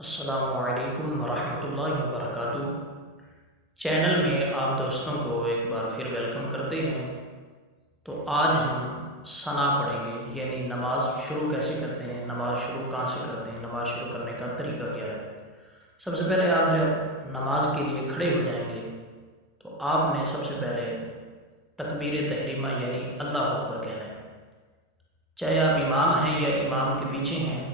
अस्सलामुअलैकुम वरहमतुल्लाहि वबरकातुहू। चैनल में आप दोस्तों को एक बार फिर वेलकम करते हैं। तो आज हम सना पढ़ेंगे, यानी नमाज शुरू कैसे करते हैं, नमाज शुरू कहाँ से करते हैं, नमाज शुरू करने का तरीका क्या है। सबसे पहले आप जब नमाज के लिए खड़े हो जाएंगे तो आपने सबसे पहले तकबीर तहरीमा यानी अल्लाह अकबर कहना है। चाहे आप इमाम हैं या इमाम के पीछे हैं,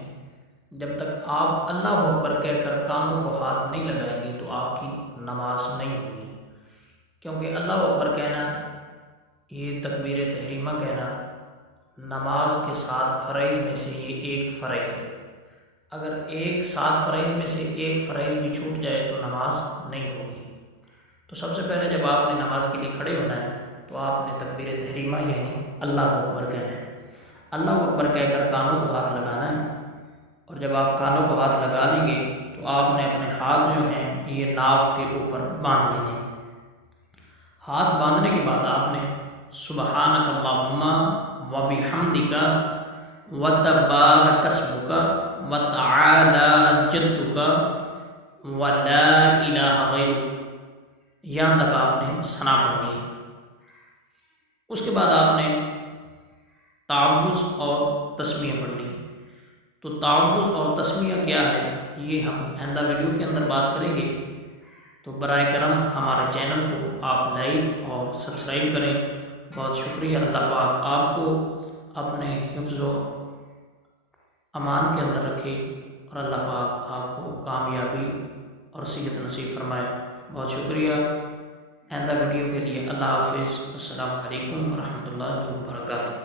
जब तक आप अल्लाह अकबर कहकर कानों को हाथ नहीं लगाएंगे तो आपकी नमाज नहीं होगी। क्योंकि अल्लाह अकबर कहना, ये तकबीर तहरीमा कहना नमाज के 7 फ़राइज़ में से ये एक फ़राइज़ है। अगर एक 7 फ़राइज़ में से एक फ़राइज़ भी छूट जाए तो नमाज नहीं होगी। तो सबसे पहले जब आपने नमाज के लिए खड़े होना है तो आपने तकबीर तहरीमा यानी अल्लाह अकबर कहना है। अल्लाह अकबर कहकर कानों को हाथ लगाना है। और जब आप कानों को हाथ लगा लेंगे तो आपने अपने हाथ जो हैं ये नाव के ऊपर बांध लेने। हाथ बांधने के बाद आपने सुबहानक अल्लाहुम्मा व बिहम्दिका व तबारक अस्मुका व तआला जद्दुका व ला इलाहा गैरुक, यहाँ तक आपने सना पढ़नी है। उसके बाद आपने तावुज़ और तस्मीह पढ़नी है। तो तावुज़ और तस्मीह क्या है ये हम आइंदा वीडियो के अंदर बात करेंगे। तो बराए करम हमारे चैनल को आप लाइक और सब्सक्राइब करें। बहुत शुक्रिया। अल्लाह पाक आपको अपने हिफ्ज़ व अमान के अंदर रखे और अल्लाह पाक आपको कामयाबी और सेहत नसीब फरमाए। बहुत शुक्रिया। आइंदा वीडियो के लिए अल्लाह हाफ़िज़। अस्सलामु अलैकुम वरहमतुल्लाहि वबरकातुहू।